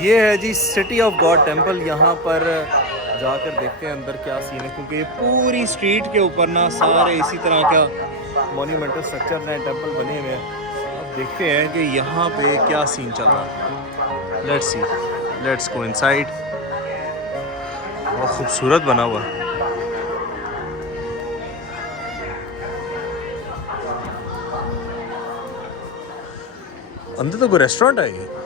ये है जी city of God temple. यहाँ पर जाकर देखते हैं अंदर क्या सीन है, क्योंकि ये पूरी स्ट्रीट के ऊपर ना सारे इसी तरह का मोन्यूमेंटल स्ट्रक्चर हैं, टेम्पल बने हुए हैं। अब देखते हैं कि यहाँ पे क्या सीन चल रहा है। Let's see, let's go inside. बहुत खूबसूरत बना हुआ है। अंदर तो कोई रेस्टोरेंट है ये।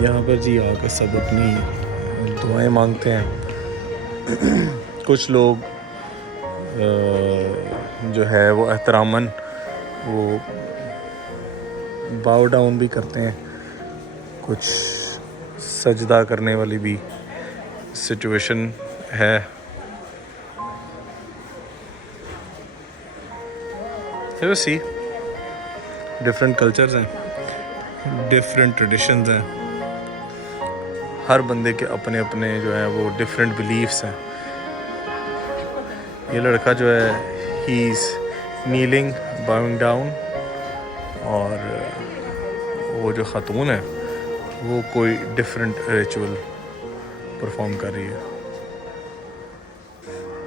यहाँ पर जी आकर सब अपनी दुआएं मांगते हैं। कुछ लोग जो है वो एहतरामन वो बाव डाउन भी करते हैं, कुछ सजदा करने वाली भी सिचुएशन है। यू सी डिफरेंट कल्चर्स हैं, डिफरेंट ट्रेडिशंस हैं, हर बंदे के अपने अपने जो हैं वो डिफरेंट बिलीफ्स हैं। ये लड़का जो है ही इज़ नीलिंग बाउइंग डाउन, और वो जो ख़ातून है वो कोई डिफरेंट रिचुअल परफॉर्म कर रही है।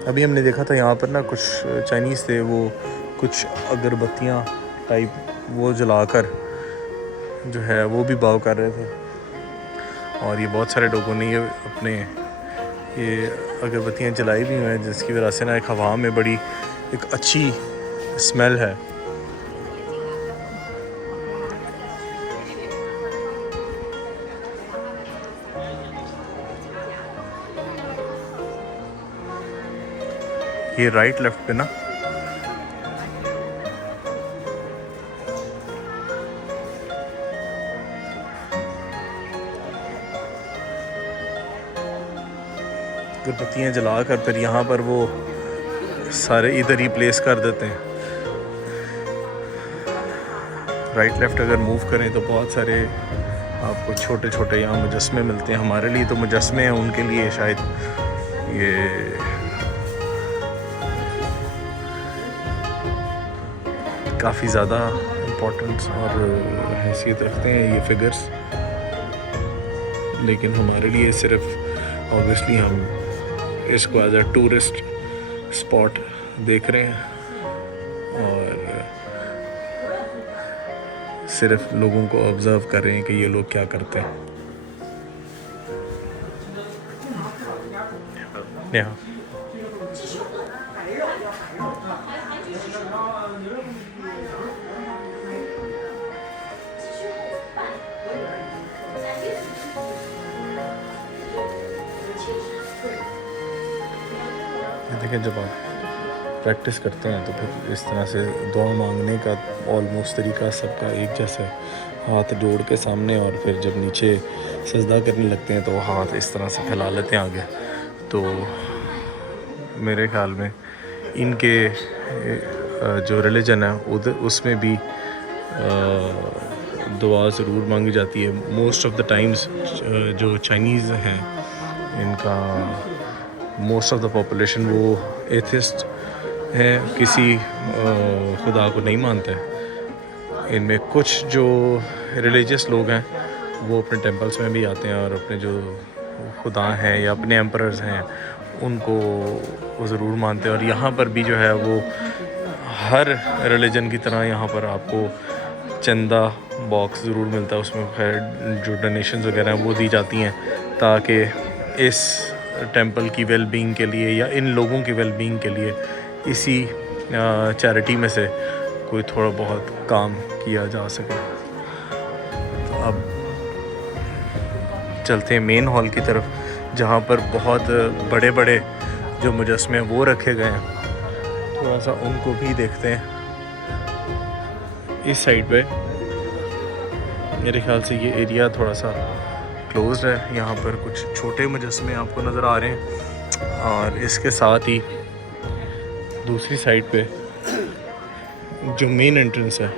अभी हमने देखा था यहाँ पर ना कुछ चाइनीज़ थे, वो कुछ अगरबत्तियाँ टाइप वो जलाकर जो है वो भी बाव कर रहे थे। और ये बहुत सारे लोगों ने ये अपने ये अगरबत्तियाँ जलाई भी हुई हैं, जिसकी वजह से ना एक हवा में बड़ी एक अच्छी स्मेल है। ये राइट लेफ्ट पे ना अगरबत्तियाँ जलाकर फिर यहाँ पर वो सारे इधर ही प्लेस कर देते हैं। राइट लेफ्ट अगर मूव करें तो बहुत सारे आपको छोटे छोटे यहाँ मुजस्मे मिलते हैं। हमारे लिए तो मुजस्मे हैं, उनके लिए शायद ये काफ़ी ज़्यादा इम्पोर्टेंस और हैसियत रखते हैं ये फिगर्स, लेकिन हमारे लिए सिर्फ ऑब्वियसली हम इसको एज अ टूरिस्ट स्पॉट देख रहे हैं और सिर्फ लोगों को ऑब्ज़र्व कर रहे हैं कि ये लोग क्या करते हैं। यहाँ देखें, जब आप प्रैक्टिस करते हैं तो फिर इस तरह से दुआ मांगने का ऑलमोस्ट तरीका सबका एक जैसा है। हाथ जोड़ के सामने, और फिर जब नीचे सजदा करने लगते हैं तो हाथ इस तरह से फैला लेते हैं आगे। तो मेरे ख्याल में इनके जो रिलीजन है उधर उसमें भी दुआ ज़रूर मांगी जाती है। मोस्ट ऑफ द टाइम्स जो चाइनीज़ हैं इनका मोस्ट ऑफ द पॉपुलेशन वो एथिस्ट है, किसी खुदा को नहीं मानते हैं। इनमें कुछ जो रिलीजियस लोग हैं वो अपने टेंपल्स में भी आते हैं और अपने जो खुदा हैं या अपने एम्परर्स हैं उनको वो ज़रूर मानते हैं। और यहाँ पर भी जो है वो हर रिलीजन की तरह यहाँ पर आपको चंदा बॉक्स ज़रूर मिलता है, उसमें खैर जो डोनेशंस वगैरह हैं वो दी जाती हैं ताकि इस टेंपल की वेलबींग के लिए या इन लोगों की वेलबींग के लिए इसी चैरिटी में से कोई थोड़ा बहुत काम किया जा सके। तो अब चलते हैं मेन हॉल की तरफ, जहाँ पर बहुत बड़े बड़े जो मुजस्मे हैं वो रखे गए हैं। थोड़ा सा उनको भी देखते हैं। इस साइड पे मेरे ख्याल से ये एरिया थोड़ा सा क्लोज्ड है। यहाँ पर कुछ छोटे मुजस्मे आपको नज़र आ रहे हैं और इसके साथ ही दूसरी साइड पे जो मेन एंट्रेंस है,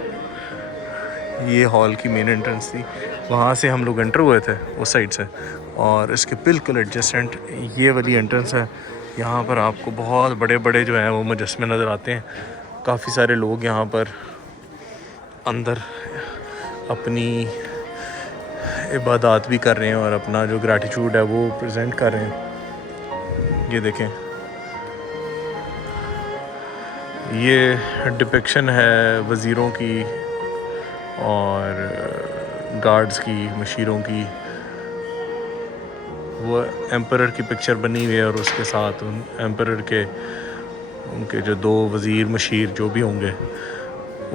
ये हॉल की मेन एंट्रेंस थी, वहाँ से हम लोग एंटर हुए थे उस साइड से। और इसके बिल्कुल एडजेसेंट ये वाली एंट्रेंस है। यहाँ पर आपको बहुत बड़े बड़े जो हैं वो मुजस्मे नज़र आते हैं। काफ़ी सारे लोग यहाँ पर अंदर अपनी इबादत भी कर रहे हैं और अपना जो ग्रैटिट्यूड है वो प्रेजेंट कर रहे हैं। ये देखें, ये डिपिक्शन है वज़ीरों की और गार्ड्स की, मशीरों की। वो एम्परर की पिक्चर बनी हुई है और उसके साथ उन एम्परर के उनके जो दो वज़ीर मशीर जो भी होंगे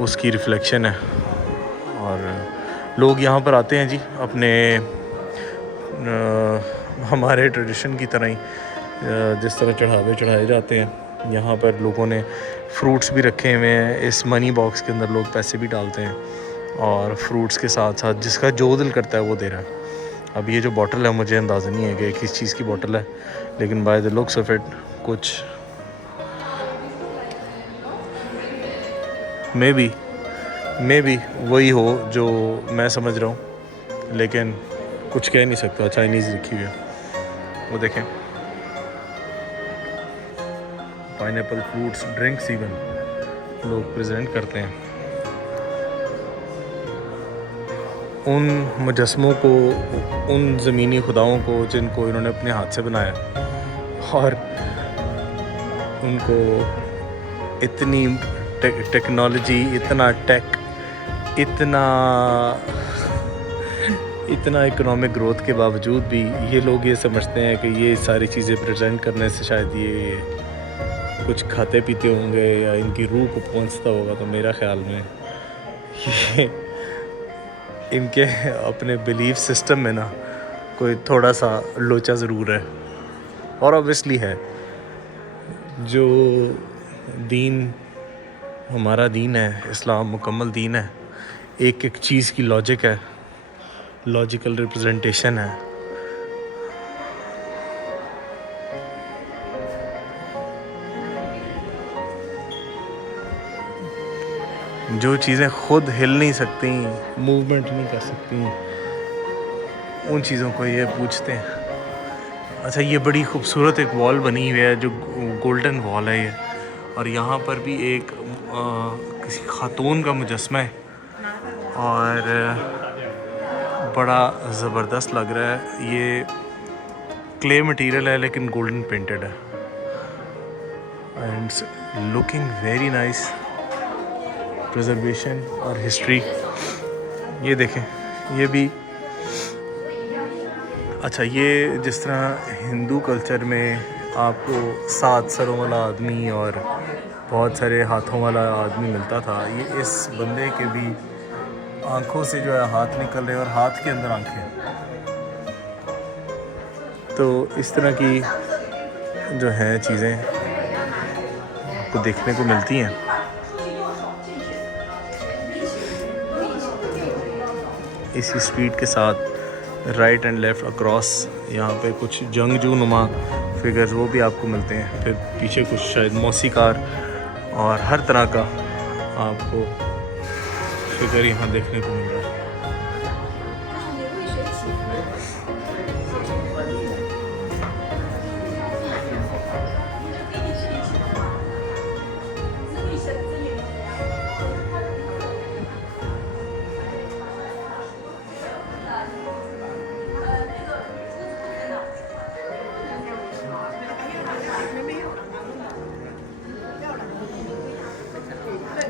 उसकी रिफ्लेक्शन है। और लोग यहाँ पर आते हैं जी अपने हमारे ट्रेडिशन की तरह ही जिस तरह चढ़ावे चढ़ाए जाते हैं। यहाँ पर लोगों ने फ्रूट्स भी रखे हुए हैं। इस मनी बॉक्स के अंदर लोग पैसे भी डालते हैं और फ्रूट्स के साथ साथ जिसका जो दिल करता है वो दे रहा है। अब ये जो बोतल है मुझे अंदाज़ा नहीं है कि किस चीज़ की बोतल है, लेकिन by the looks of it कुछ मे बी वही हो जो मैं समझ रहा हूँ, लेकिन कुछ कह नहीं सकता। चाइनीज़ लिखी हुई है, वो देखें। पाइनएप्पल फ्रूट्स ड्रिंक्स इवन लोग प्रेजेंट करते हैं। उन मुजस्मों को, उन ज़मीनी खुदाओं को जिनको इन्होंने अपने हाथ से बनाया और उनको इतनी टेक्नोलॉजी, इतना टेक, इतना इकोनॉमिक ग्रोथ के बावजूद भी ये लोग ये समझते हैं कि ये सारी चीज़ें प्रेजेंट करने से शायद ये कुछ खाते पीते होंगे या इनकी रूह को पहुंचता होगा। तो मेरा ख्याल में ये इनके अपने बिलीफ सिस्टम में ना कोई थोड़ा सा लोचा ज़रूर है। और ऑब्वियसली है, जो दीन हमारा दीन है, इस्लाम मुकम्मल दीन है। एक एक चीज़ की लॉजिक है, लॉजिकल रिप्रेजेंटेशन है। जो चीज़ें खुद हिल नहीं सकती, मूवमेंट नहीं कर सकती, उन चीज़ों को ये पूछते हैं। अच्छा, ये बड़ी खूबसूरत एक वॉल बनी हुई है जो गोल्डन वॉल है ये। और यहाँ पर भी एक किसी खातून का मुजस्मा है और बड़ा ज़बरदस्त लग रहा है। ये क्ले मटेरियल है लेकिन गोल्डन पेंटेड है and looking very nice. Preservation और हिस्ट्री ये देखें, ये भी अच्छा। ये जिस तरह हिंदू कल्चर में आपको 7 सरों वाला आदमी और बहुत सारे हाथों वाला आदमी मिलता था, ये इस बंदे के भी आँखों से जो है हाथ निकल रहे और हाथ के अंदर आँखें। तो इस तरह की जो है चीज़ें आपको देखने को मिलती हैं। इसी स्ट्रीट के साथ राइट एंड लेफ़्ट अक्रॉस यहाँ पे कुछ जंगजू नुमा फिगर्स वो भी आपको मिलते हैं। फिर पीछे कुछ शायद मौसीकार और हर तरह का आपको फिगर यहाँ देखने को मिल रहा है।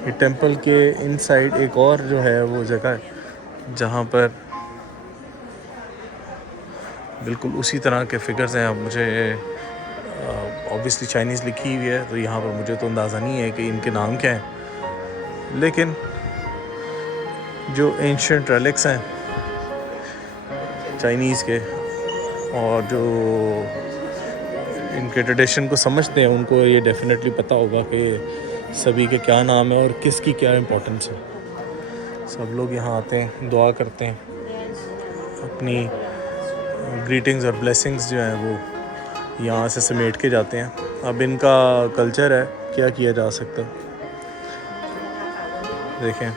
ये टेंपल के इनसाइड एक और जो है वो जगह है जहाँ पर बिल्कुल उसी तरह के फिगर्स हैं। अब मुझे ऑब्वियसली चाइनीज़ लिखी हुई है तो यहाँ पर मुझे तो अंदाज़ा नहीं है कि इनके नाम क्या हैं, लेकिन जो एंशिएंट रेलिक्स हैं चाइनीज़ के और जो इनके ट्रेडिशन को समझते हैं उनको ये डेफिनेटली पता होगा कि सभी के क्या नाम है और किसकी क्या इम्पोर्टेंस है। सब लोग यहाँ आते हैं, दुआ करते हैं, अपनी ग्रीटिंग्स और ब्लेसिंग्स जो हैं वो यहाँ से समेट के जाते हैं। अब इनका कल्चर है, क्या किया जा सकता है। देखें,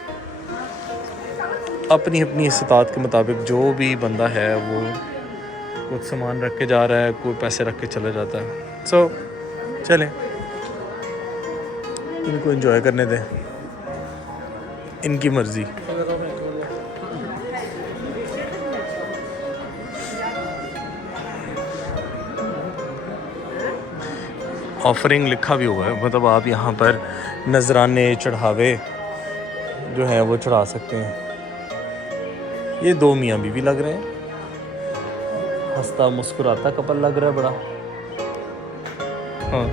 अपनी अपनी इस्तात के मुताबिक जो भी बंदा है वो कुछ सामान रख के जा रहा है, कोई पैसे रख के चला जाता है। सो चलें, इनको एंजॉय करने दें, इनकी मर्ज़ी। ऑफरिंग लिखा भी हुआ है, मतलब आप यहाँ पर नजराने चढ़ावे जो हैं वो चढ़ा सकते हैं। ये दो मियाँ बीवी लग रहे हैं, हंसता मुस्कुराता कपल लग रहा है बड़ा। हाँ,